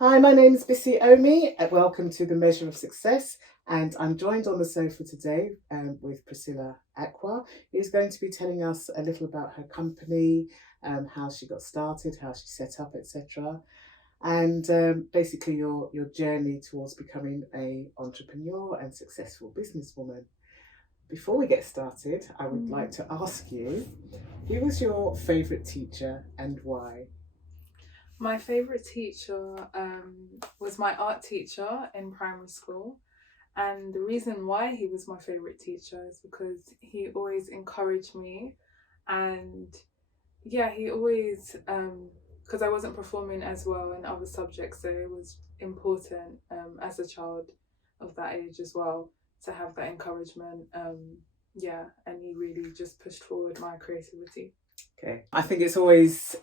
Hi, my name is Bissy Omi, and welcome to the Measure of Success. And I'm joined on the sofa today with Priscilla Aqua, who's going to be telling us a little about her company, how she got started, how she set up, etc. And basically your journey towards becoming a entrepreneur and successful businesswoman. Before we get started, I would like to ask you, who was your favourite teacher and why? My favourite teacher was my art teacher in primary school. And the reason why he was my favourite teacher is because he always encouraged me. And yeah, he always, because I wasn't performing as well in other subjects, so it was important as a child of that age as well to have that encouragement. Yeah, and he really just pushed forward my creativity. Okay. I think it's always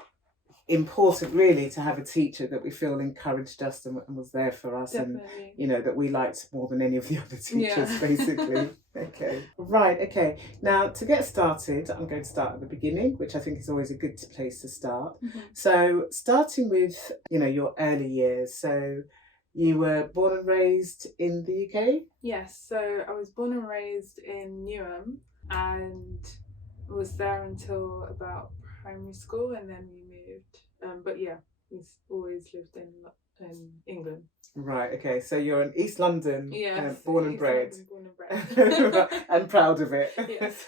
important really to have a teacher that we feel encouraged us and was there for us, and Definitely. that we liked more than any of the other teachers. Yeah. Basically. Okay, right. Okay, now to get started, I'm going to start at the beginning, which I think is always a good place to start. So starting with your early years, so you were born and raised in the UK. Yes, so I was born and raised in Newham and was there until about primary school, and then we moved. But yeah, we've always lived in England. Right, okay, so you're an East London Yes, born and East bred. London, born and bred. And proud of it. Yes.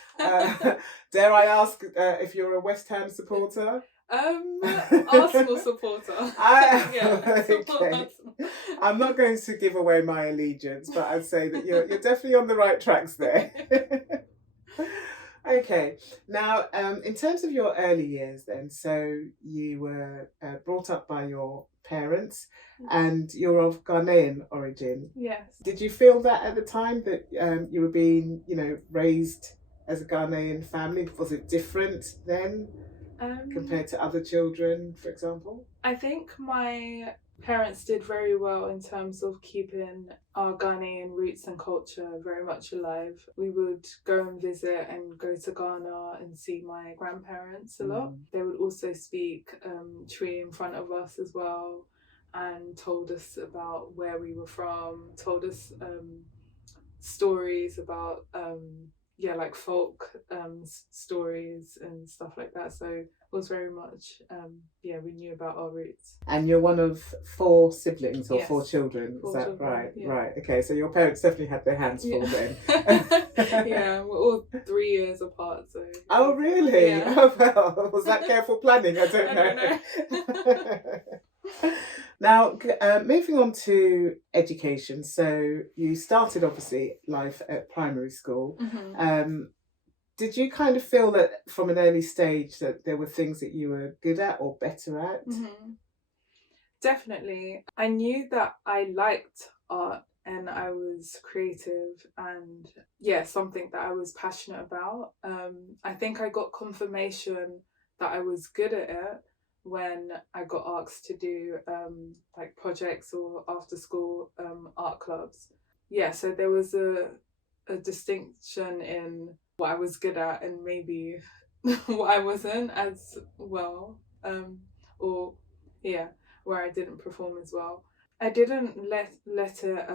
Dare I ask if you're a West Ham supporter? Arsenal supporter. Yeah, support Okay. Arsenal. I'm not going to give away my allegiance, but I'd say that you're definitely on the right tracks there. Okay, now in terms of your early years, then, so you were brought up by your parents, and you're of Ghanaian origin. Yes. Did you feel that at the time that you were being, raised as a Ghanaian family? Was it different then compared to other children, for example? I think my parents did very well in terms of keeping our Ghanaian roots and culture very much alive. We would go and visit and go to Ghana and see my grandparents a lot. They would also speak Twi in front of us as well, and told us about where we were from, told us stories about like folk stories and stuff like that. So it was very much we knew about our roots. And you're one of 4 siblings or Yes. 4 children, 4 is that children, right? yeah. Right, okay, so your parents definitely had their hands full then. Yeah, we're all 3 years apart, so. Oh, really? Yeah. Oh, well, was that careful planning? I don't know. Now, moving on to education. So you started, obviously, life at primary school. Did you kind of feel that from an early stage that there were things that you were good at or better at? Definitely. I knew that I liked art and I was creative, and something that I was passionate about. I think I got confirmation that I was good at it when I got asked to do like projects or after school art clubs. Yeah, so there was a distinction in what I was good at and maybe what I wasn't as well, or where I didn't perform as well. I didn't let it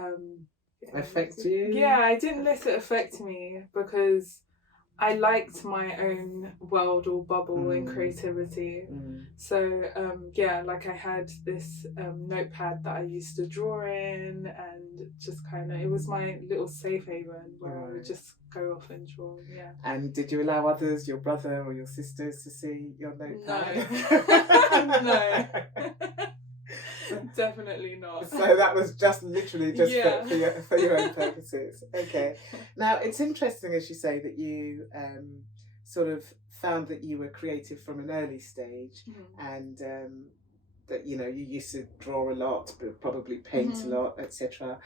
Affect you? Yeah, I didn't let it affect me because I liked my own world or bubble and creativity. So like I had this notepad that I used to draw in, and just kind of, it was my little safe haven where I would just go off and draw. Yeah. And did you allow others, your brother or your sisters, to see your notepad? No. Definitely not. So that was just literally just for your own purposes. Okay. Now it's interesting, as you say, that you sort of found that you were creative from an early stage, and that you used to draw a lot, but probably paint a lot, etc.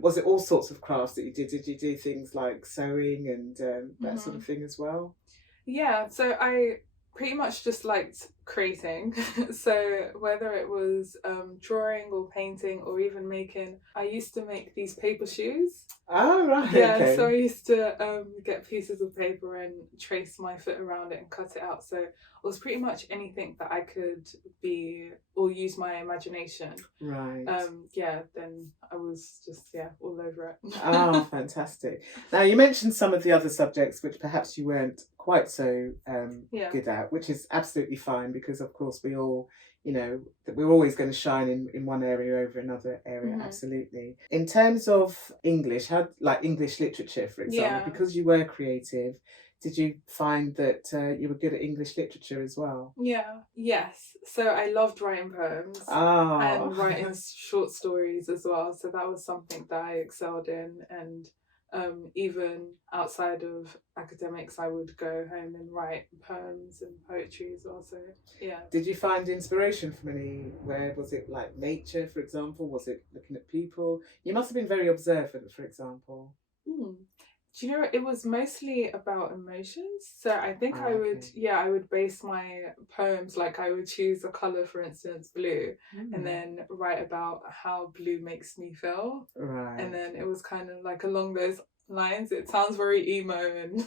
Was it all sorts of crafts that you did? Did you do things like sewing and that sort of thing as well? Yeah, so I pretty much just liked creating. So whether it was drawing or painting or even making, I used to make these paper shoes. Oh, right, Yeah, so I okay. used to get pieces of paper and trace my foot around it and cut it out. So it was pretty much anything that I could be or use my imagination. Right. Yeah, then I was just, yeah, all over it. Ah, fantastic. Now, you mentioned some of the other subjects which perhaps you weren't quite so Yeah. good at, which is absolutely fine because, of course, we all, that we're always going to shine in one area over another area. Mhm. Absolutely. In terms of English, how like English literature, for example, Yeah. because you were creative, did you find that you were good at English literature as well? Yeah. Yes. So I loved writing poems Oh, and writing short stories as well. So that was something that I excelled in. And even outside of academics, I would go home and write poems and poetry as well. So yeah. did you find inspiration from anywhere? Was it like nature, for example? Was it looking at people? You must have been very observant, for example. Hmm. Do you know, it was mostly about emotions. So I think Ah, I would, okay. yeah, I would base my poems, like I would choose a color, for instance, blue, and Hmm. then write about how blue makes me feel. And Right. then it was kind of like along those lines. It sounds very emo, and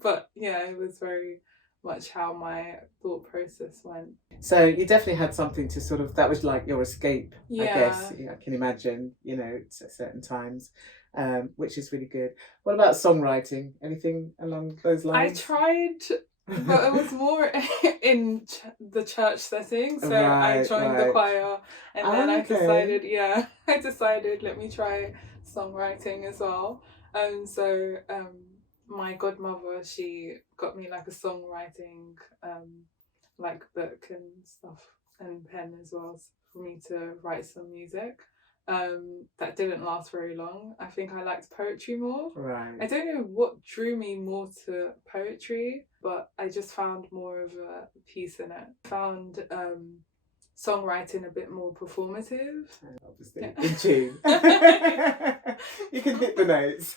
but yeah, it was very much how my thought process went. So you definitely had something to sort of, that was like your escape, I guess. Yeah, I can imagine, at certain times, which is really good. What about songwriting? Anything along those I lines? tried, but it was more in the church setting. So I Right, joined the right. choir, and then I Okay. decided, yeah, I decided let me try songwriting as well. My godmother, she got me like a songwriting like book and stuff and pen as well for me to write some music. That didn't last very long. I think I liked poetry more. I Right. don't know what drew me more to poetry, but I just found more of a piece in it. Found songwriting a bit more performative. Obviously, in tune. Yeah. You can hit the notes.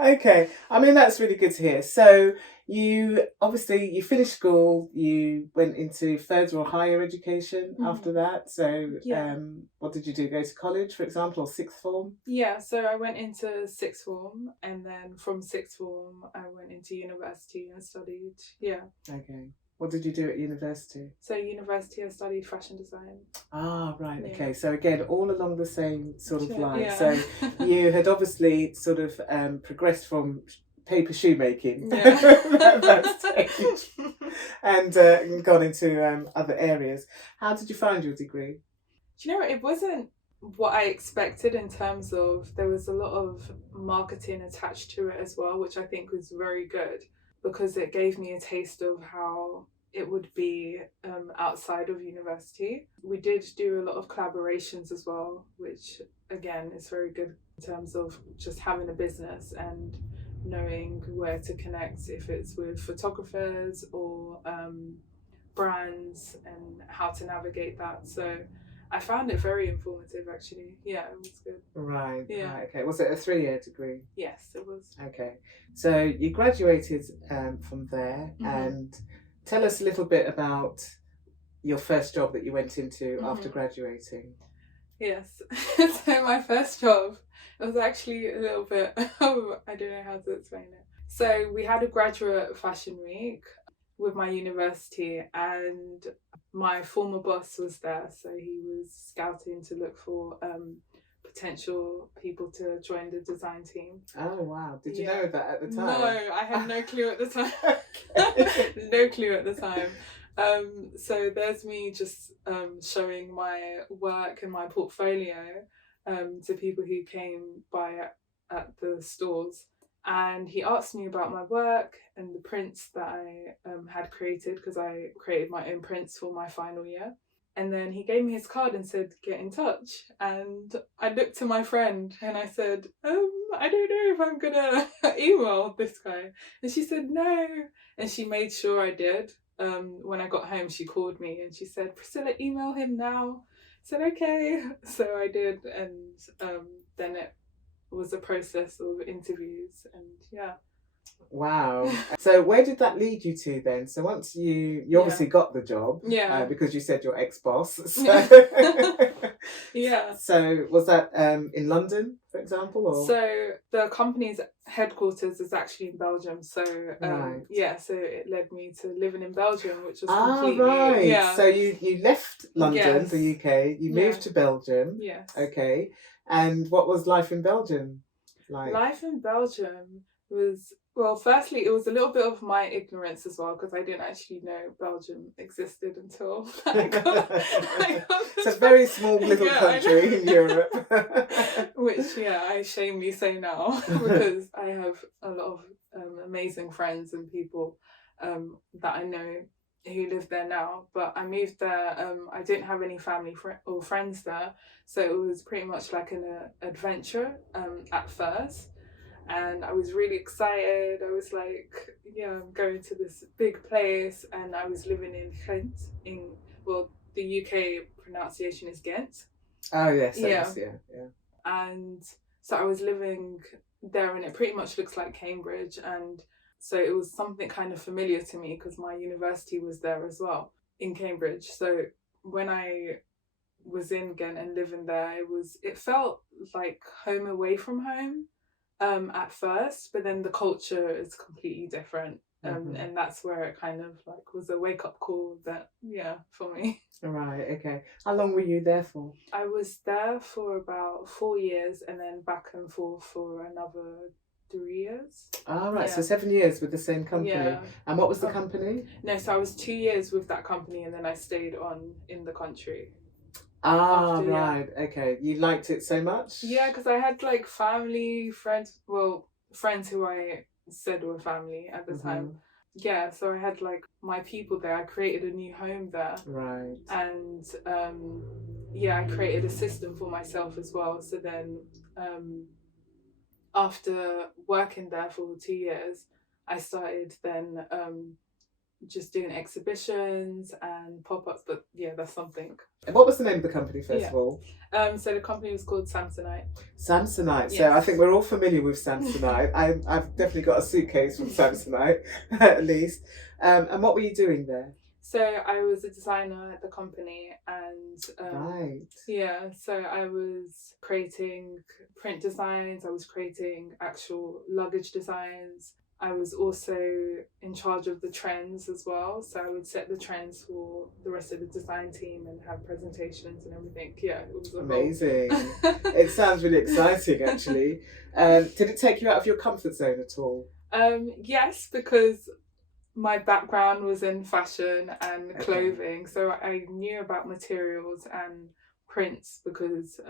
Okay, I mean that's really good to hear. So you finished school, you went into further or higher education after Mhm. that. So Yeah. what did you do? Go to college, for example, or sixth form? Yeah, so I went into sixth form, and then from sixth form I went into university and studied. Yeah. Okay. What did you do at university? So university I studied fashion design. Ah, right. Yeah. Okay. So again, all along the same sort of line. Yeah. So you had obviously sort of progressed from paper shoemaking Yeah. at that stage and gone into other areas. How did you find your degree? Do you know, it wasn't what I expected in terms of there was a lot of marketing attached to it as well, which I think was very good because it gave me a taste of how it would be outside of university. We did do a lot of collaborations as well, which again is very good in terms of just having a business and knowing where to connect if it's with photographers or brands and how to navigate that. So I found it very informative actually. Yeah, it was good. Right, Yeah. right. Okay. Was it a 3-year degree? Yes, it was. Okay. So you graduated from there, Mhm. and tell us a little bit about your first job that you went into after Mhm. graduating. Yes. So my first job, it was actually a little bit I don't know how to explain it. So we had a graduate fashion week with my university, and my former boss was there, so he was scouting to look for potential people to join the design team. Oh wow! Did you Yeah. know that at the No, time? I had no clue at the time. Okay. No clue at the time. So there's me just showing my work and my portfolio to people who came by at the stores. And he asked me about my work and the prints that I had created because I created my own prints for my final year. And then he gave me his card and said, get in touch. And I looked to my friend and I said, I don't know if I'm gonna email this guy. And she said, no. And she made sure I did. When I got home, she called me and she said, Priscilla, email him now. I said, okay. So I did. And then it was a process of interviews. And yeah. Wow. So where did that lead you to then? So once you obviously got the job, Yeah. because you said your ex-boss. So, Yeah. so was that in London, for example, or? So the company's headquarters is actually in Belgium. So Right. yeah, so it led me to living in Belgium, which was Ah, completely right. yeah. So you left London, Yes. the UK, you moved Yeah. to Belgium. Yes. Okay. And what was life in Belgium like? Life in Belgium was, well, firstly, it was a little bit of my ignorance as well, because I didn't actually know Belgium existed until I got It's a very small little Yeah, I country know. in Europe. Which, yeah, I shamefully say now because I have a lot of amazing friends and people that I know who live there now. But I moved there, I didn't have any family or friends there. So it was pretty much like an adventure at first. And I was really excited. I was like, yeah, I'm going to this big place. And I was living in Ghent, well, the UK pronunciation is Ghent. Oh yes, Yeah. yeah. And so I was living there, and it pretty much looks like Cambridge. And so it was something kind of familiar to me because my university was there as well in Cambridge. So when I was in Ghent and living there, it felt like home away from home at first, but then the culture is completely different. And that's where it kind of like was a wake up call that, yeah, for me. Right, okay. How long were you there for? I was there for about 4 years and then back and forth for another 3 years. Ah, right. Yeah. So 7 years with the same company. Yeah. And what was the company? No, so I was 2 years with that company and then I stayed on in the country. Ah, After, yeah. right. Okay. You liked it so much? Yeah, because I had like family, friends, well, friends who I said were family at the time. Yeah, so I had like my people there. I created a new home there. Right. And yeah, I created a system for myself as well. So then after working there for 2 years, I started then just doing exhibitions and pop-ups. But yeah, that's something. And what was the name of the company, first Yeah. of all? So the company was called Samsonite. Samsonite. Yes. So I think we're all familiar with Samsonite. I've definitely got a suitcase from Samsonite, at least. And what were you doing there? So I was a designer at the company, and Right. yeah, so I was creating print designs, I was creating actual luggage designs. I was also in charge of the trends as well. So I would set the trends for the rest of the design team and have presentations and everything. Yeah, it was amazing. It sounds really exciting, actually. Did it take you out of your comfort zone at all? Yes, because my background was in fashion and clothing, so I knew about materials and prints because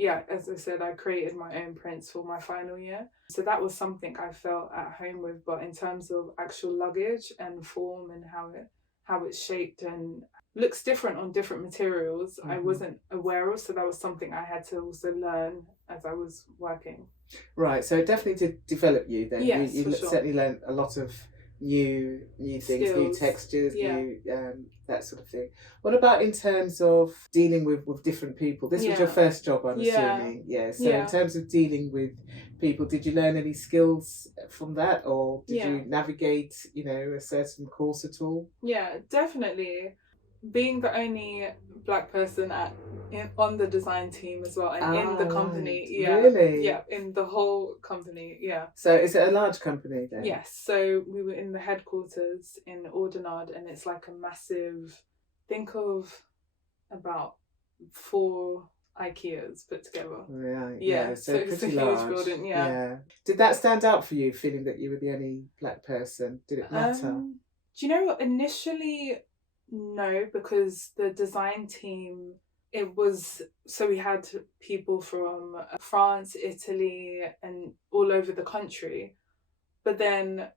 yeah, as I said, I created my own prints for my final year. So that was something I felt at home with. But in terms of actual luggage and form and how it's shaped and looks different on different materials, I wasn't aware of. So that was something I had to also learn as I was working. Right. So it definitely did develop you then. Yes, you for sure. certainly learned a lot of new things, skills, new textures, new that sort of thing. What about in terms of dealing with different people? This was your first job, I'm assuming. Yeah. So in terms of dealing with people, did you learn any skills from that, or did you navigate, a certain course at all? Yeah, definitely. Being the only Black person on the design team as well, and in the company. Right. Yeah, really? Yeah, in the whole company. Yeah. So is it a large company then? Yes. So we were in the headquarters in Oudenaarde, and it's like a massive. Think of about 4 IKEAs put together. Right. Yeah. So it's pretty a large. huge building. Yeah. Did that stand out for you, feeling that you were the only Black person? Did it matter? Do you know what? Initially, no, because the design team, we had people from France, Italy, and all over the country. But then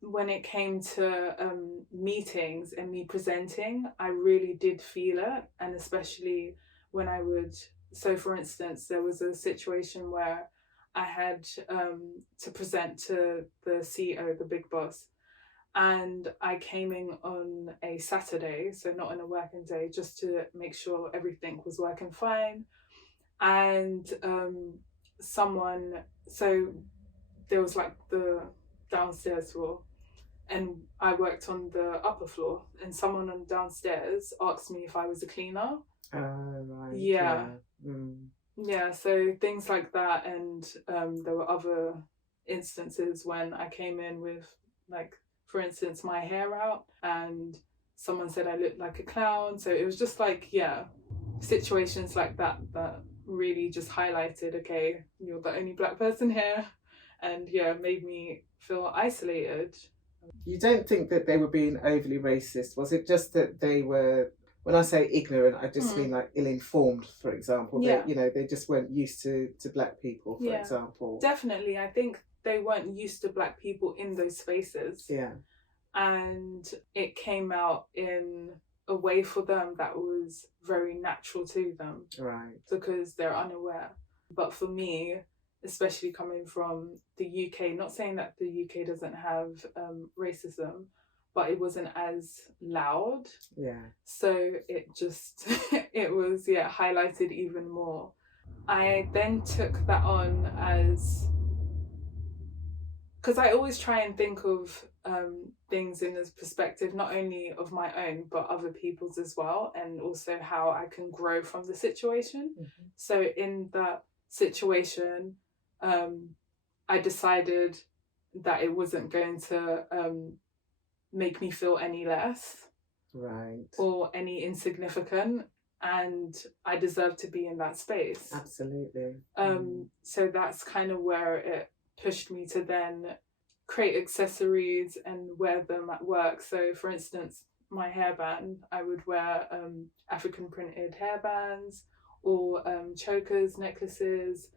when it came to meetings and me presenting, I really did feel it. And especially when so for instance, there was a situation where I had to present to the CEO, the big boss. And I came in on a Saturday, so not on a working day, just to make sure everything was working fine. And so there was like the downstairs floor, and I worked on the upper floor, and someone on downstairs asked me if I was a cleaner. Right. Yeah. Yeah. Mm. Yeah, so things like that, and there were other instances when I came in with, like, for instance, my hair out, and someone said I looked like a clown. So it was just like, yeah, situations like that that really just highlighted, okay, you're the only black person here, and yeah, made me feel isolated. You don't think that they were being overly racist? Was it just that they were, when I say ignorant, I just mean Mm, like ill-informed, for example. They, yeah, they just weren't used to black people, for yeah, example. definitely. I think they weren't used to black people in those spaces. Yeah. And it came out in a way for them that was very natural to them Right. because they're unaware. But for me, especially coming from the UK, not saying that the UK doesn't have racism, but it wasn't as loud. Yeah. So it just, it was, yeah, highlighted even more. I then took that on as, because I always try and think of things in this perspective, not only of my own, but other people's as well, and also how I can grow from the situation. Mm-hmm. So in that situation, I decided that it wasn't going to make me feel any less, Right. or any insignificant, and I deserve to be in that space. Absolutely. So that's kind of where it pushed me to then create accessories and wear them at work. So for instance, my hairband, I would wear African printed hairbands, or chokers, necklaces,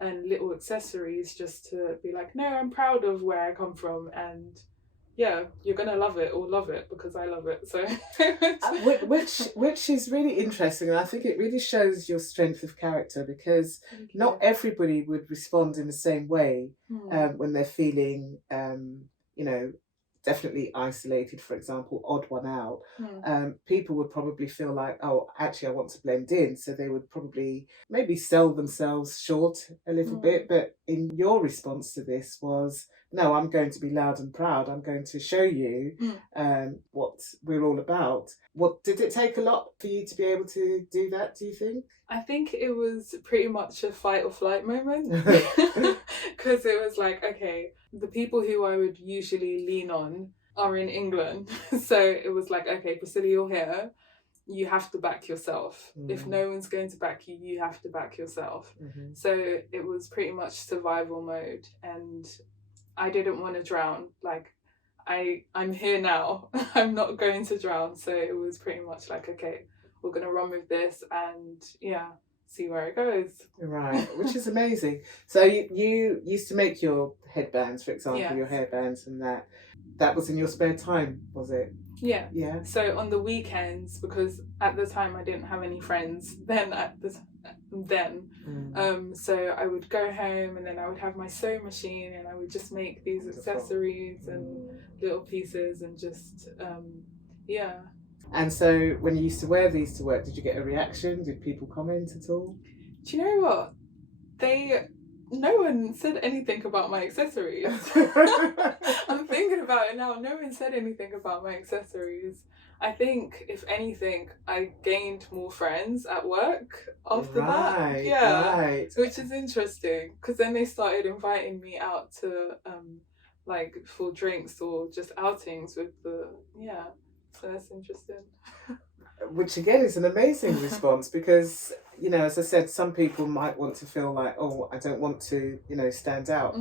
and little accessories, just to be like, no, I'm proud of where I come from, and yeah, you're gonna love it or love it because I love it. So Which is really interesting, and I think it really shows your strength of character, because not everybody would respond in the same way when they're feeling, definitely isolated, for example, odd one out. People would probably feel like, oh, actually, I want to blend in. So they would probably maybe sell themselves short a little bit. But in your response to this was, no, I'm going to be loud and proud. I'm going to show you what we're all about. What did it take a lot for you to be able to do that, do you think? I think it was pretty much a fight or flight moment, because it was like, okay, the people who I would usually lean on are in England. So it was like, okay, Priscilla, you're here. You have to back yourself. If no one's going to back you, you have to back yourself. Mm-hmm. So it was pretty much survival mode, and I didn't want to drown. Like, I'm here now. I'm not going to drown. So it was pretty much like, okay, we're going to run with this and, yeah, see where it goes. Right, which is amazing. So you used to make your headbands, for example, Yes. your hairbands, and that was in your spare time, was it? Yeah. Yeah. So on the weekends, because at the time I didn't have any friends, so I would go home, and then I would have my sewing machine, and I would just make these accessories and little pieces, and just yeah. And so when you used to wear these to work, did you get a reaction? Did people comment at all? Do you know what? No one said anything about my accessories. I'm thinking about it now. No one said anything about my accessories. I think, if anything, I gained more friends at work after that. Yeah, right. Which is interesting, because then they started inviting me out to like for drinks or just outings with So that's interesting. Which again is an amazing response, because as I said, some people might want to feel like, oh, I don't want to stand out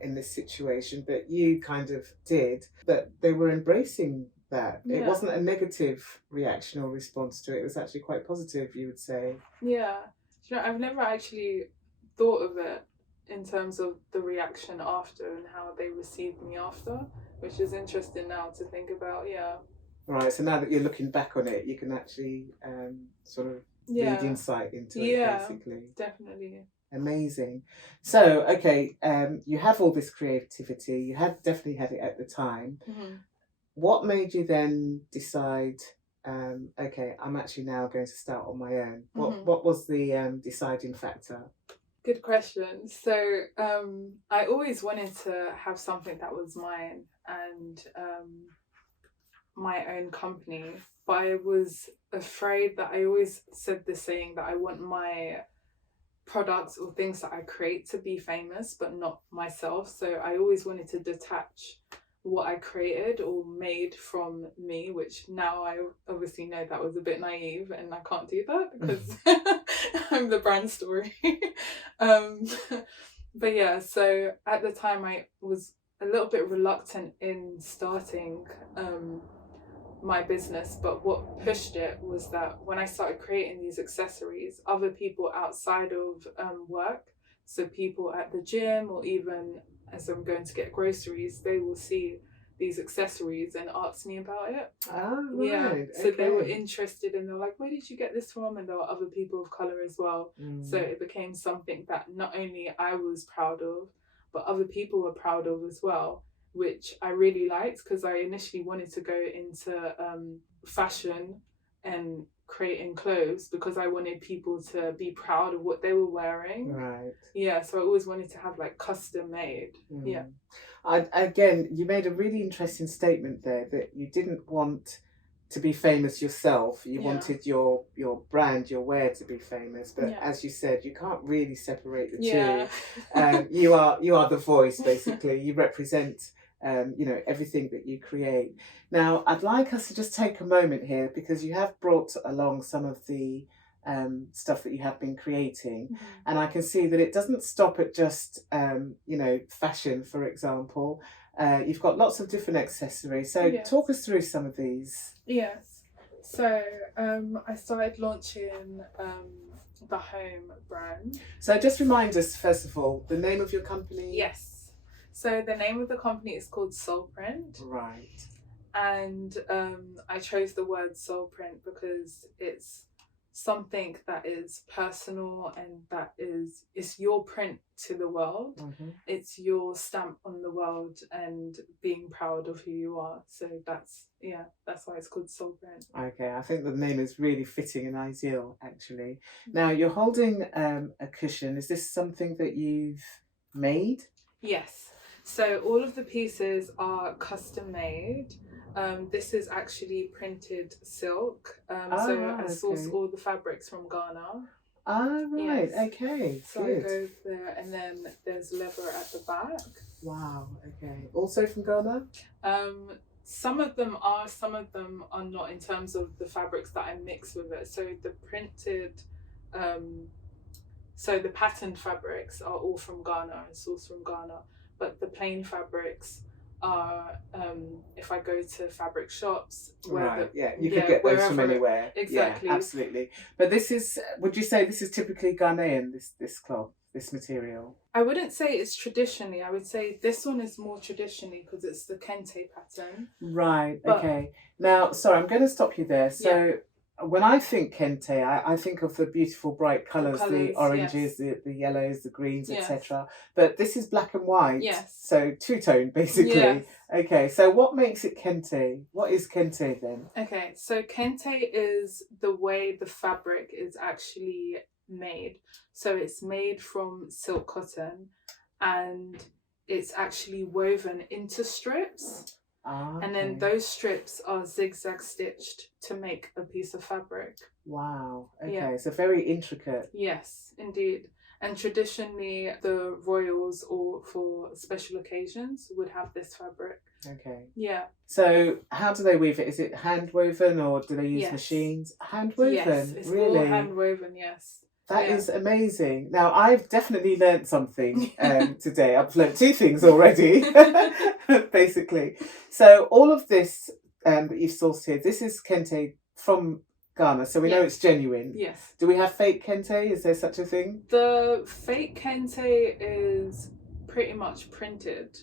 in this situation, but you kind of did. But they were embracing that. It wasn't a negative reaction or response to it. It was actually quite positive, you would say. Yeah. I've never actually thought of it in terms of the reaction after and how they received me after, which is interesting now to think about. Yeah. Right, so now that you're looking back on it, you can actually sort of read insight into it, basically. Definitely. Amazing. So, okay, you have all this creativity. You definitely had it at the time. Mm-hmm. What made you then decide, okay, I'm actually now going to start on my own? What was the deciding factor? Good question. So, I always wanted to have something that was mine and my own company, but I was afraid that I always said the saying that I want my products or things that I create to be famous, but not myself. So I always wanted to detach what I created or made from me, which now I obviously know that was a bit naive and I can't do that because I'm the brand story. um, but yeah, so at the time I was a little bit reluctant in starting my business, but what pushed it was that when I started creating these accessories, other people outside of work, so people at the gym or even as I'm going to get groceries, they will see these accessories and ask me about it. Oh, Yeah, right. so they were Okay. interested and they're like, where did you get this from? And there were other people of color as well. So Mm. it became something that not only I was proud of, but other people were proud of as well, which I really liked because I initially wanted to go into fashion and creating clothes because I wanted people to be proud of what they were wearing. Right. Yeah, so I always wanted to have like custom made. Yeah. Mm. Again, you made a really interesting statement there that you didn't want to be famous yourself. You Yeah. wanted your brand, your wear to be famous. But Yeah. as you said, you can't really separate the Yeah. two. You are the voice, basically. You represent everything that you create. Now, I'd like us to just take a moment here because you have brought along some of the stuff that you have been creating, and I can see that it doesn't stop at just fashion, for example. You've got lots of different accessories. So Yes. talk us through some of these. Yes. So I started launching the home brand. So just remind us, first of all, the name of your company. Yes. So the name of the company is called Soul Print. Right. And I chose the word soul print because it's something that is personal and that is it's your print to the world. Mm-hmm. It's your stamp on the world and being proud of who you are. So that's why it's called soul print. Okay, I think the name is really fitting and ideal, actually. Now you're holding a cushion. Is this something that you've made? Yes. So all of the pieces are custom made. This is actually printed silk. So I source all the fabrics from Ghana. Ah, right. Yes. Okay. So Good. I go there, and then there's leather at the back. Wow. Okay. Also from Ghana? Some of them are not in terms of the fabrics that I mix with it. So the printed, so the patterned fabrics are all from Ghana and sourced from Ghana, but the plain fabrics are if I go to fabric shops you could get those from anywhere. Exactly. Yeah, absolutely. But would you say this is typically Ghanaian, this cloth, this material? I wouldn't say it's traditionally. I would say this one is more traditionally because it's the kente pattern. Right. Okay. Now, sorry, I'm going to stop you there. So when I think kente, I think of the beautiful bright colours, the oranges, yes. the yellows, the greens, Yes. etc. But this is black and white. Yes. So two-tone, basically. Yes. Okay, so what makes it kente? What is kente then? Okay, so kente is the way the fabric is actually made. So it's made from silk cotton and it's actually woven into strips. Okay. And then those strips are zigzag stitched to make a piece of fabric. Wow. Okay, Yeah. so very intricate. Yes, indeed. And traditionally, the royals or for special occasions would have this fabric. Okay. Yeah. So how do they weave it? Is it hand woven or do they use machines? Hand woven? Yes, it's really? all hand woven, yes. That is amazing. Now, I've definitely learnt something today. I've learnt two things already, basically. So all of this that you've sourced here, this is kente from Ghana, so we know it's genuine. Yes. Do we have fake kente? Is there such a thing? The fake kente is pretty much printed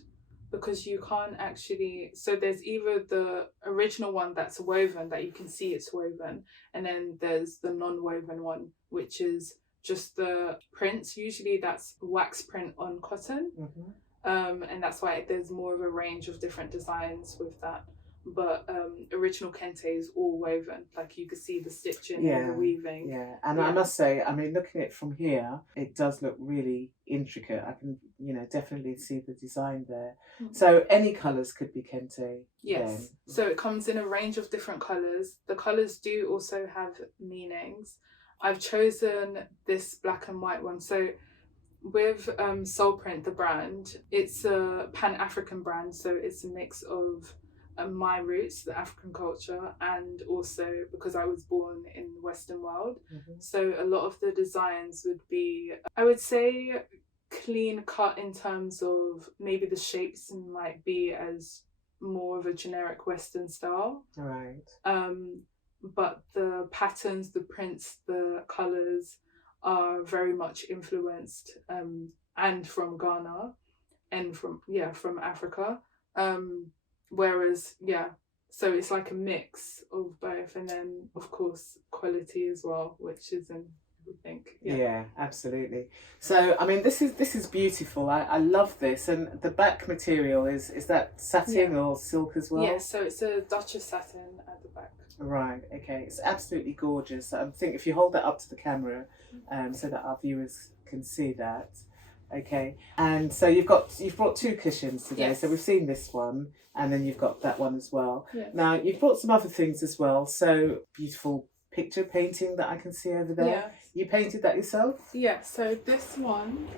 because you can't actually... So there's either the original one that's woven, that you can see it's woven, and then there's the non-woven one, which is just the prints. Usually that's wax print on cotton. Mm-hmm. And that's why there's more of a range of different designs with that. but original kente is all woven. Like you could see the stitching and the Yeah, weaving. yeah. And I must say, I mean, looking at it from here, it does look really intricate. I can, definitely see the design there. Mhm. So any colours could be kente. Yes. Then. So it comes in a range of different colours. The colours do also have meanings. I've chosen this black and white one. So with Soul Print, the brand, it's a Pan-African brand. So it's a mix of my roots, the African culture, and also because I was born in the Western world. So a lot of the designs would be, I would say, clean cut in terms of maybe the shapes might be as more of a generic Western style. Right. But the patterns, the prints, the colours are very much influenced and from Ghana and from Africa. Whereas so it's like a mix of both, and then of course quality as well, which is in everything. Yeah, absolutely. So I mean, this is beautiful. I love this, and the back material is that satin or silk as well? Yeah, so it's a Duchess satin at the back. Right. Okay. It's absolutely gorgeous. I think if you hold that up to the camera, so that our viewers can see that. Okay. And so you've brought two cushions today. Yes. So we've seen this one, and then you've got that one as well. Yes. Now you've brought some other things as well. So beautiful picture painting that I can see over there. Yes. You painted that yourself? Yeah. So this one.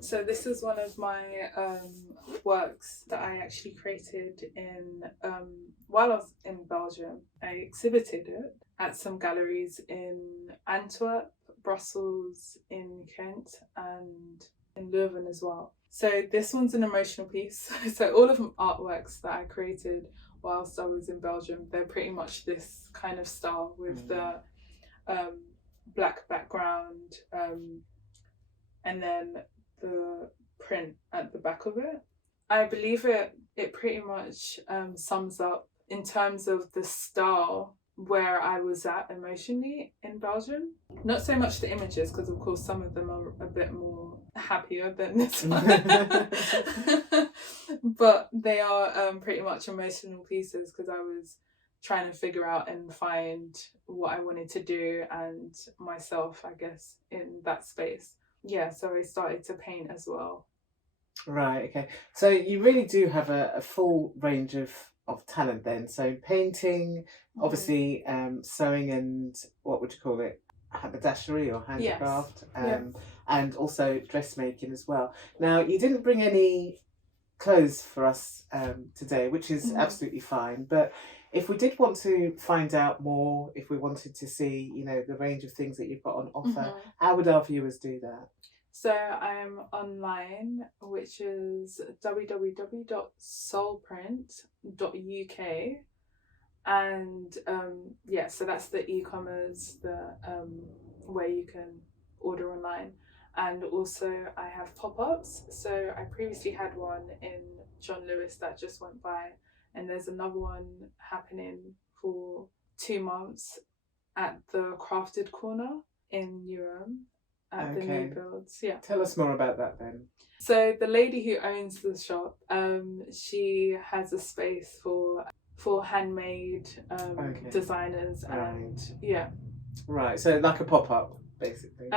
So this is one of my works that I actually created in while I was in Belgium. I exhibited it at some galleries in Antwerp, Brussels, in Kent, and in Leuven as well. So this one's an emotional piece. So all of the artworks that I created whilst I was in Belgium, they're pretty much this kind of style with the black background and then the print at the back of it. I believe it pretty much sums up in terms of the style where I was at emotionally in Belgium. Not so much the images, because of course some of them are a bit more happier than this one. But they are pretty much emotional pieces, because I was trying to figure out and find what I wanted to do and myself, I guess, in that space. Yeah, so I started to paint as well. Right, okay. So you really do have a full range of talent then. So painting, obviously sewing and what would you call it? Haberdashery or handicraft. Yes. And also dressmaking as well. Now, you didn't bring any clothes for us today, which is absolutely fine. But if we did want to find out more, if we wanted to see, the range of things that you've got on offer, how would our viewers do that? So I'm online, which is www.soulprint.uk, and so that's the e-commerce, the where you can order online. And also I have pop-ups. So I previously had one in John Lewis that just went by, and there's another one happening for 2 months at the Crafted Corner in Newham. At the new builds. Yeah. Tell us more about that then. So the lady who owns the shop, she has a space for handmade designers and Right. So like a pop-up basically.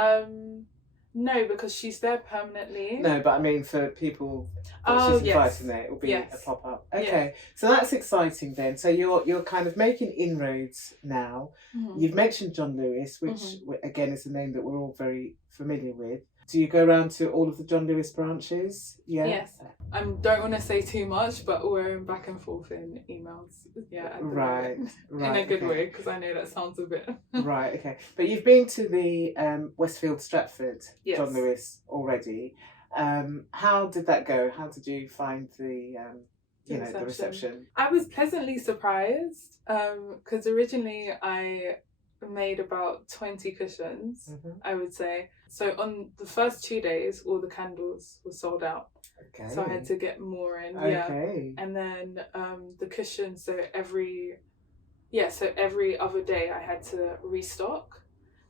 No, because she's there permanently. No, but I mean for people that she's inviting there, it will be a pop-up. Okay, so that's exciting then. So you're kind of making inroads now. You've mentioned John Lewis, which again is a name that we're all very familiar with. Do you go around to all of the John Lewis branches? Yeah. Yes. I don't want to say too much, but we're back and forth in emails. Yeah. Right. In a good way, because I know that sounds a bit. Right. Okay. But you've been to the Westfield Stratford John Lewis already. How did that go? How did you find the reception? I was pleasantly surprised because originally I made about 20 cushions, I would say. So on the first 2 days, all the candles were sold out. Okay. So I had to get more in. Okay. And then the cushions, so every other day I had to restock.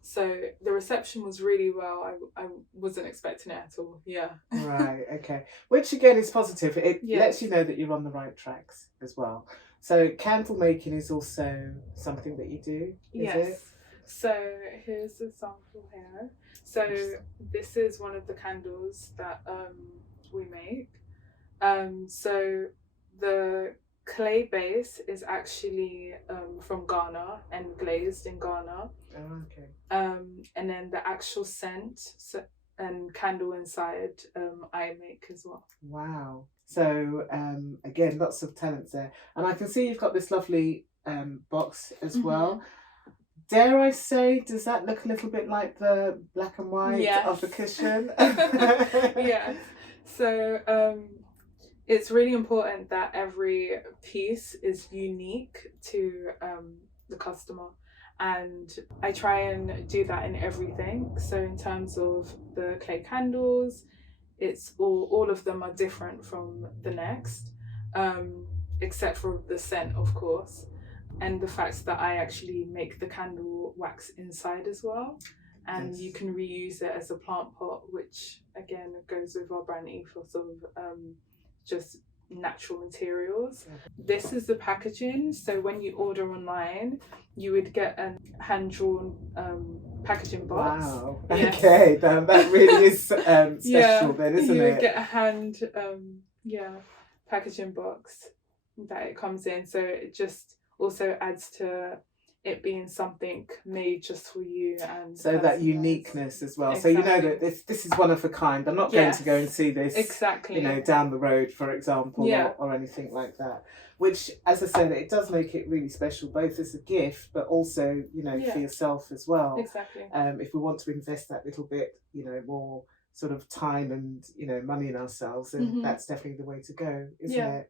So the reception was really well. I wasn't expecting it at all. Yeah. Right, okay. Which again is positive. It lets Yes. you know that you're on the right tracks as well. So candle making is also something that you do, is it? Yes. So here's the sample here. So this is one of the candles that we make. So the clay base is actually from Ghana and glazed in Ghana. Oh, okay. And then the actual scent and candle inside I make as well. Wow. So again, lots of talents there. And I can see you've got this lovely box as well. Dare I say, does that look a little bit like the black and white of the cushion? Yes. So it's really important that every piece is unique to the customer. And I try and do that in everything. So in terms of the clay candles, it's all of them are different from the next, except for the scent, of course, and the fact that I actually make the candle wax inside as well, and you can reuse it as a plant pot, which again goes with our brand ethos of just natural materials. This is the packaging. So when you order online, you would get a hand-drawn packaging box. Wow. Yes. Okay, that really is special then, isn't it? You would get a hand packaging box that it comes in. So it just also adds to it being something made just for you, and so that uniqueness as well. Exactly. So you know that this is one of a kind. I'm not going to go and see this exactly, down the road, for example, or anything like that. Which, as I said, it does make it really special, both as a gift, but also for yourself as well. Exactly. If we want to invest that little bit, more sort of time and money in ourselves, then that's definitely the way to go, isn't it?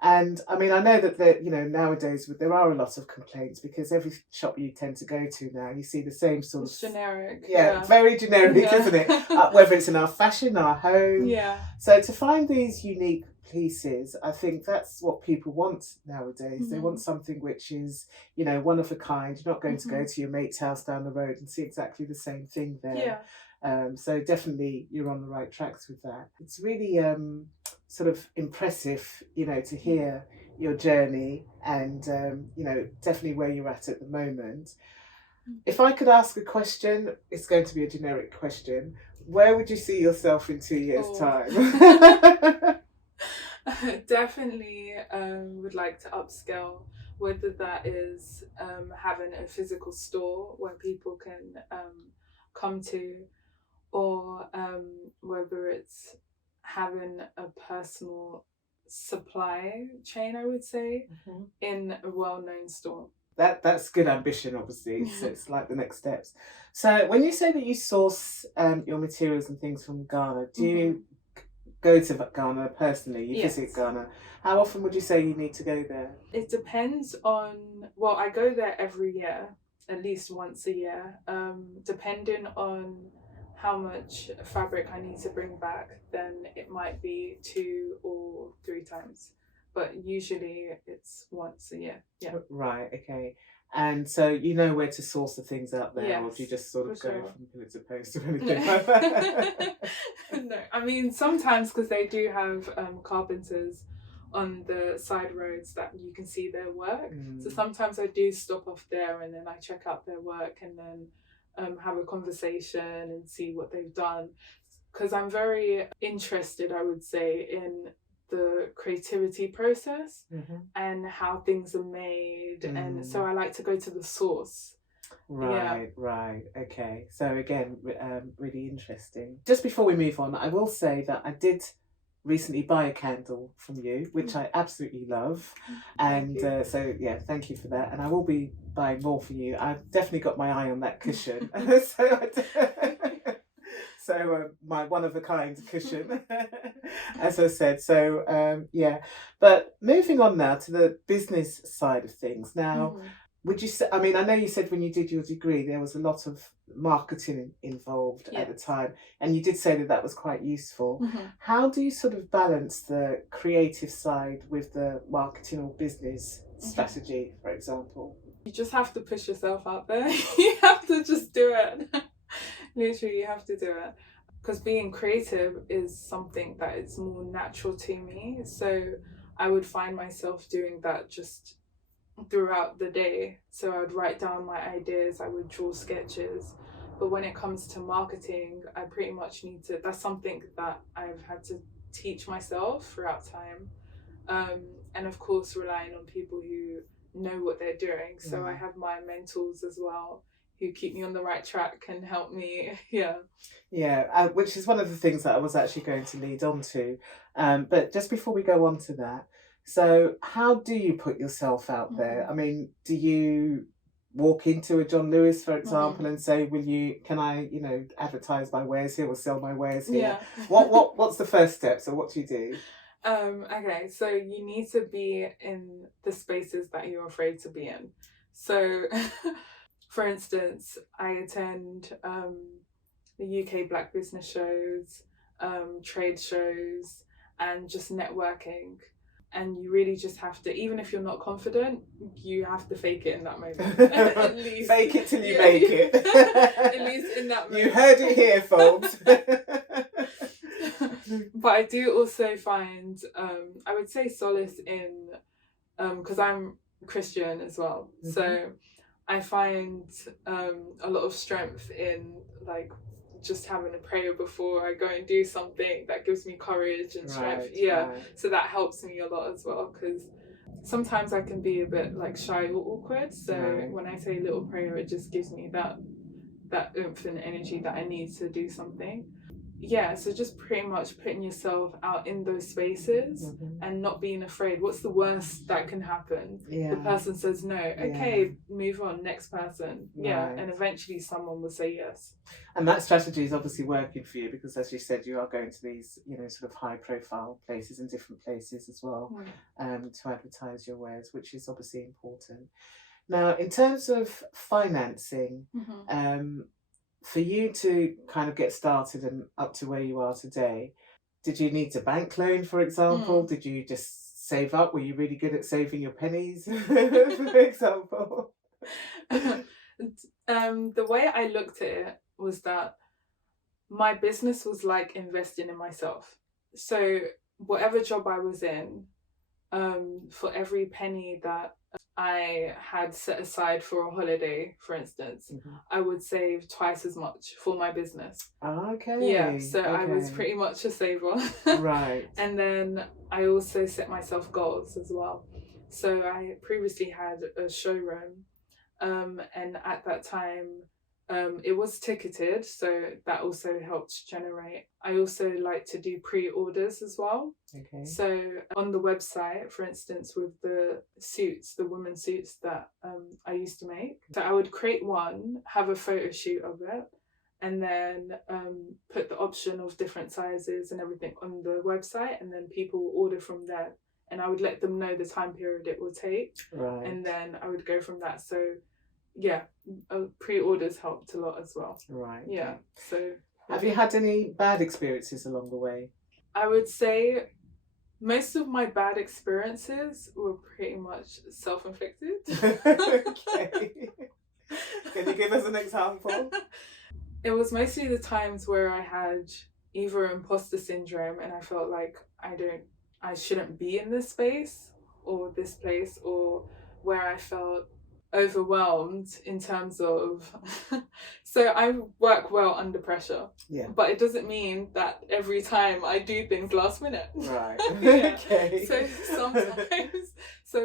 And I mean, I know that nowadays there are a lot of complaints because every shop you tend to go to now, you see the same sort of generic. Very generic, isn't it? Whether it's in our fashion, our home. Yeah. So to find these unique pieces, I think that's what people want nowadays. They want something which is, one of a kind. You're not going to go to your mate's house down the road and see exactly the same thing there. So definitely you're on the right tracks with that. It's really sort of impressive, to hear your journey and, definitely where you're at the moment. If I could ask a question, it's going to be a generic question. Where would you see yourself in 2 years' time? Definitely would like to upscale, whether that is having a physical store where people can come to, or whether it's having a personal supply chain, I would say, in a well-known store. That's good ambition, obviously. It's like the next steps. So when you say that you source your materials and things from Ghana, do you go to Ghana personally? You visit Ghana. How often would you say you need to go there? It depends on, well, I go there every year, at least once a year, depending on how much fabric I need to bring back, then it might be 2 or 3 times. But usually it's once a year. Yeah. Right, okay. And so you know where to source the things out there, or do you just sort of go from pillar to post or anything like that? No, I mean sometimes, because they do have carpenters on the side roads that you can see their work. So sometimes I do stop off there and then I check out their work and then have a conversation and see what they've done. Because I'm very interested, I would say, in the creativity process and how things are made, and so I like to go to the source. Right, okay. So again, really interesting. Just before we move on, I will say that I did recently buy a candle from you, which I absolutely love, and so thank you for that. And I will be buying more for you. I've definitely got my eye on that cushion. So my one-of-a-kind cushion, as I said. So but moving on now to the business side of things. Now, would you say, I mean, I know you said when you did your degree there was a lot of marketing involved at the time, and you did say that was quite useful. How do you sort of balance the creative side with the marketing or business strategy, for example? You just have to push yourself out there. You have to just do it. Literally, you have to do it. Because being creative is something that is more natural to me. So I would find myself doing that just throughout the day. So I would write down my ideas, I would draw sketches. But when it comes to marketing, I pretty much need to, that's something that I've had to teach myself throughout time. And of course, relying on people who know what they're doing. So I have my mentors as well who keep me on the right track and help me. Which is one of the things that I was actually going to lead on to. But just before we go on to that, so how do you put yourself out there? I mean, do you walk into a John Lewis, for example, and say, can I advertise my wares here or sell my wares here? What's the first step? So what do you do? Okay, so you need to be in the spaces that you're afraid to be in. So for instance, I attend the UK Black business shows, trade shows, and just networking. And you really just have to, even if you're not confident, you have to fake it in that moment. At least. Fake it till you make it. At least in that moment. You heard it here, folks. But I do also find, I would say solace in, because I'm Christian as well. So I find a lot of strength in like just having a prayer before I go and do something that gives me courage and strength. Right. So that helps me a lot as well, because sometimes I can be a bit like shy or awkward. So when I say a little prayer, it just gives me that oomph and energy that I need to do something. So just pretty much putting yourself out in those spaces and not being afraid. What's the worst that can happen? The person says no. Okay, move on, next person. And eventually someone will say yes. And that strategy is obviously working for you, because as you said, you are going to these, sort of high profile places and different places as well, to advertise your wares, which is obviously important. Now, in terms of financing, for you to kind of get started and up to where you are today, did you need a bank loan, for example? Did you just save up? Were you really good at saving your pennies, for example? The way I looked at it was that my business was like investing in myself. So whatever job I was in, for every penny that I had set aside for a holiday, for instance, I would save twice as much for my business. Okay. So I was pretty much a saver. Right. And then I also set myself goals as well. So I previously had a showroom, and at that time, it was ticketed, so that also helped generate. I also like to do pre-orders as well. Okay. So on the website, for instance, with the suits, the women's suits that I used to make, so I would create one, have a photo shoot of it, and then put the option of different sizes and everything on the website, and then people will order from there. And I would let them know the time period it will take, and then I would go from that. So pre-orders helped a lot as well. Right. So have you had any bad experiences along the way? I would say most of my bad experiences were pretty much self-inflicted. Okay. Can you give us an example? It was mostly the times where I had either imposter syndrome and I felt like I shouldn't be in this space or this place, or where I felt overwhelmed in terms of so I work well under pressure, but it doesn't mean that every time I do things last minute. Right. Okay. So sometimes,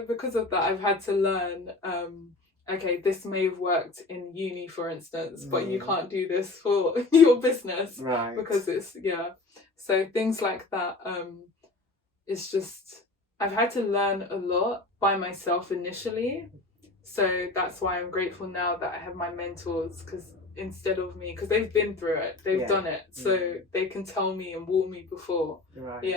because of that, I've had to learn, okay, this may have worked in uni, for instance, but you can't do this for your business, right? Because it's so things like that. It's just I've had to learn a lot by myself initially. So that's why I'm grateful now that I have my mentors, because instead of me, because they've been through it, they've done it, so they can tell me and warn me before. Right.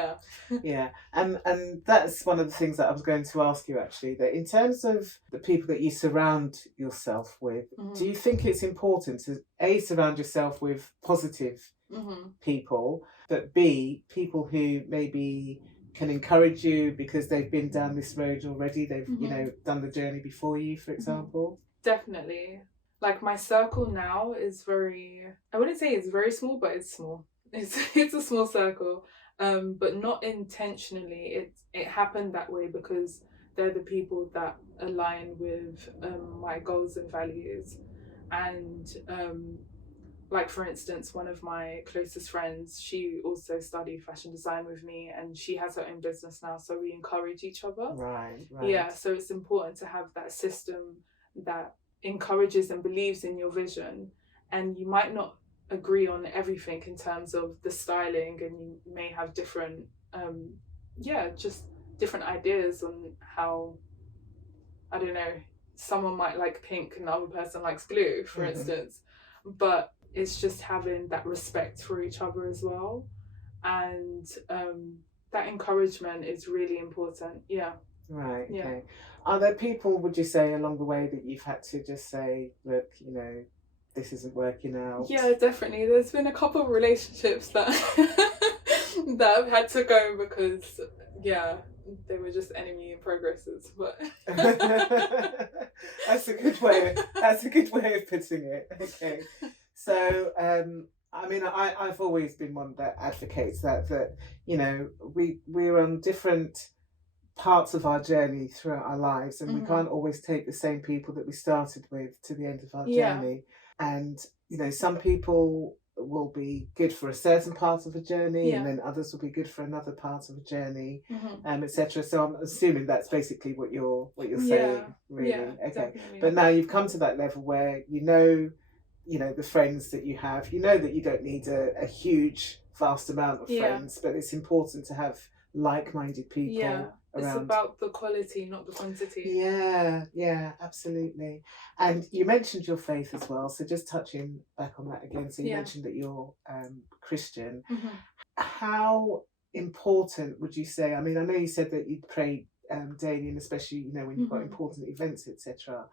And that's one of the things that I was going to ask you, actually, that in terms of the people that you surround yourself with, do you think it's important to A, surround yourself with positive people, but B, people who maybe can encourage you because they've been down this road already. They've, you Mhm. know, done the journey before you, for example. Definitely. Like my circle now is I wouldn't say it's very small, but it's small. It's a small circle. But not intentionally. It happened that way because they're the people that align with my goals and values. And like for instance, one of my closest friends, she also studied fashion design with me and she has her own business now, so we encourage each other. Right, right. Yeah, so it's important to have that system that encourages and believes in your vision. And you might not agree on everything in terms of the styling, and you may have different, just different ideas on how, I don't know, someone might like pink and the other person likes blue, for instance. But it's just having that respect for each other as well. And that encouragement is really important. Yeah. Right, Yeah. okay. Are there people, would you say, along the way that you've had to just say, look, you know, this isn't working out? Yeah, definitely. There's been a couple of relationships that that I've had to go because, yeah, they were just enemy in progresses. But That's a good way. That's a good way of putting it. Okay. So, I mean, I've always been one that advocates that you know we're on different parts of our journey throughout our lives, and we can't always take the same people that we started with to the end of our yeah, journey. And you know, some people will be good for a certain part of a journey, and yeah, then others will be good for another part of a journey, hmm etc. So I'm assuming that's basically what you're yeah, saying, really. yeah, Okay, definitely. but now you've come to that level where you know the friends that you have. You know that you don't need a huge, vast amount of Yeah, friends, but it's important to have like-minded people yeah. It's around. about the quality, not the quantity. Yeah, yeah, absolutely. And you mentioned your faith as well. So just touching back on that again. So you Yeah. mentioned that you're Christian. hmm How important would you say? I mean, I know you said that you prayed daily, and especially you know when you've got hmm important events, etc.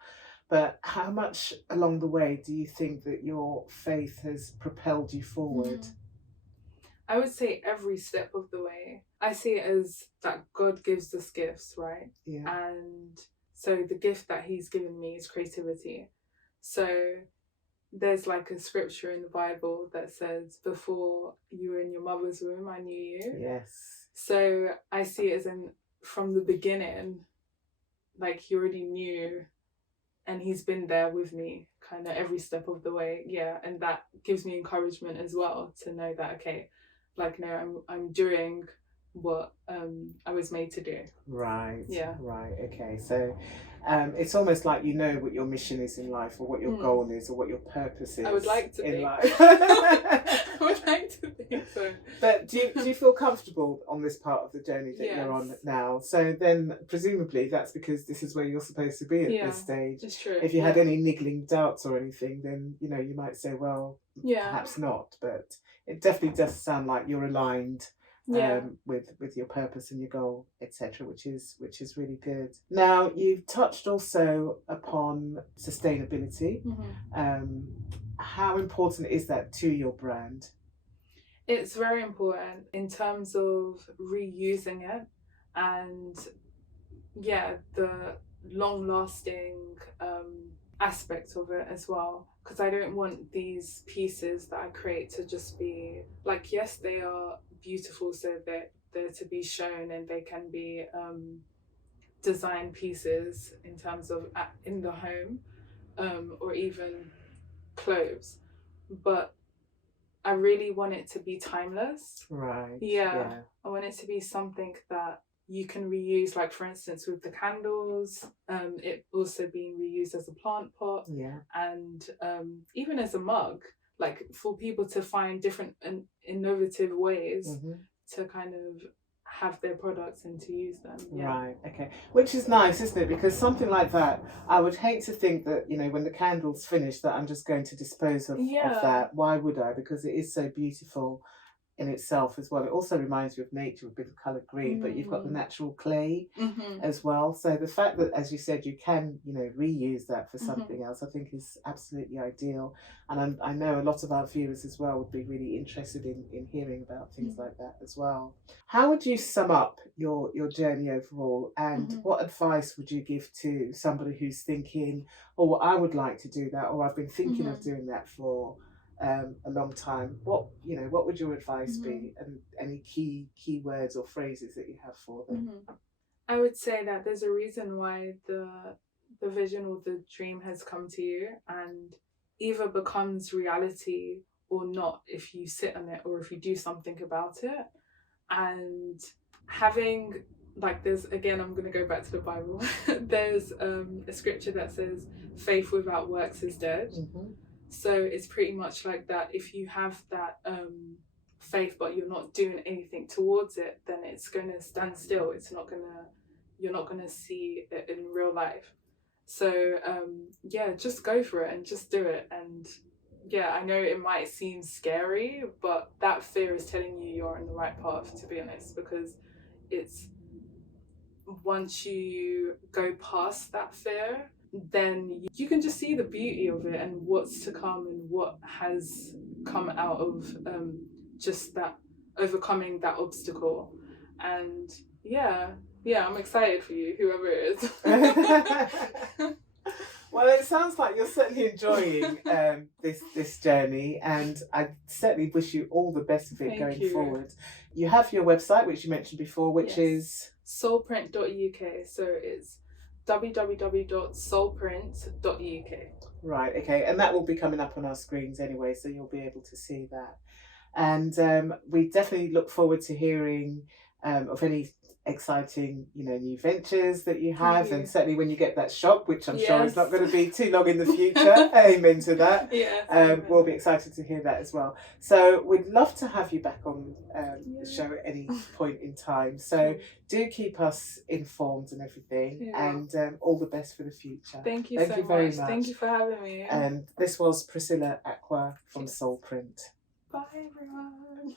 But how much along the way do you think that your faith has propelled you forward? I would say every step of the way. I see it as that God gives us gifts, right? Yeah. And so the gift that He's given me is creativity. So there's like a scripture in the Bible that says, "Before you were in your mother's womb, I knew you." Yes. So I see it as from the beginning, like He already knew, and He's been there with me kind of every step of the way. Yeah, and that gives me encouragement as well to know that, okay, like, no, I'm doing what I was made to do. Right. Yeah. Right. Okay. So it's almost like you know what your mission is in life, or what your goal is, or what your purpose is. I would like to in think. life. I would like to think so. But do you feel comfortable on this part of the journey that you're on Yes. now? So then presumably that's because this is where you're supposed to be at Yeah, this stage. it's true. If you had any niggling doubts or anything, then you know you might say, well, Yeah. perhaps not. But it definitely does sound like you're aligned Yeah. with your purpose and your goal, etc., which is really good. Now you've touched also upon sustainability. How important is that to your brand? It's very important in terms of reusing it, and yeah, the long lasting aspect of it as well, because I don't want these pieces that I create to just be like, yes, they are beautiful, so they're to be shown and they can be design pieces in terms of in the home, or even clothes, but I really want it to be timeless. Right. Yeah. I want it to be something that you can reuse, like for instance with the candles, it also being reused as a plant pot. Yeah. And even as a mug, like for people to find different and innovative ways to kind of have their products and to use them. Yeah. Right, okay. Which is nice, isn't it? Because something like that, I would hate to think that, you know, when the candle's finished that I'm just going to dispose of that. Why would I? Because it is so beautiful. in itself as well. It also reminds you of nature with the colour green, but you've got the Mm. natural clay Mhm. as well. So the fact that, as you said, you can, reuse that for Mhm. something else, I think is absolutely ideal. And I know a lot of our viewers as well would be really interested in hearing about things Mhm. like that as well. How would you sum up your journey overall, and Mhm. what advice would you give to somebody who's thinking, oh, I would like to do that, or I've been thinking of Mhm. doing that for a long time? What would your advice Mhm. be, and any key words or phrases that you have for them? Mhm. I would say that there's a reason why the vision or the dream has come to you and either becomes reality or not if you sit on it or if you do something about it. And having, like, there's, again, I'm going to go back to the Bible. There's a scripture that says faith without works is dead. Hmm. So it's pretty much like that. If you have that faith but you're not doing anything towards it, then it's going to stand still. It's not going to, you're not going to see it in real life. So yeah, just go for it and just do it. And yeah, I know it might seem scary, but that fear is telling you you're on the right path, to be honest, because it's, once you go past that fear, then you can just see the beauty of it and what's to come and what has come out of just that, overcoming that obstacle. And yeah, yeah, I'm excited for you, whoever it is. Well, it sounds like you're certainly enjoying this journey, and I certainly wish you all the best of it Thank going you. forward. You have your website, which you mentioned before, which Yes. is Soulprint.uk. So it's www.soulprint.uk. right, okay, and that will be coming up on our screens anyway, so you'll be able to see that. And we definitely look forward to hearing of any exciting, new ventures that you Thank have, and you. certainly when you get that shop, which I'm sure is Yes. not going to be too long in the future. Amen to that. Yes. We'll be excited to hear that as well. So we'd love to have you back on the show at any point in time. So do keep us informed and everything, Yeah. and all the best for the future. Thank you Thank so you very much. much. Thank you for having me. And this was Priscilla Aqua from Yes. Soulprint. Bye, everyone.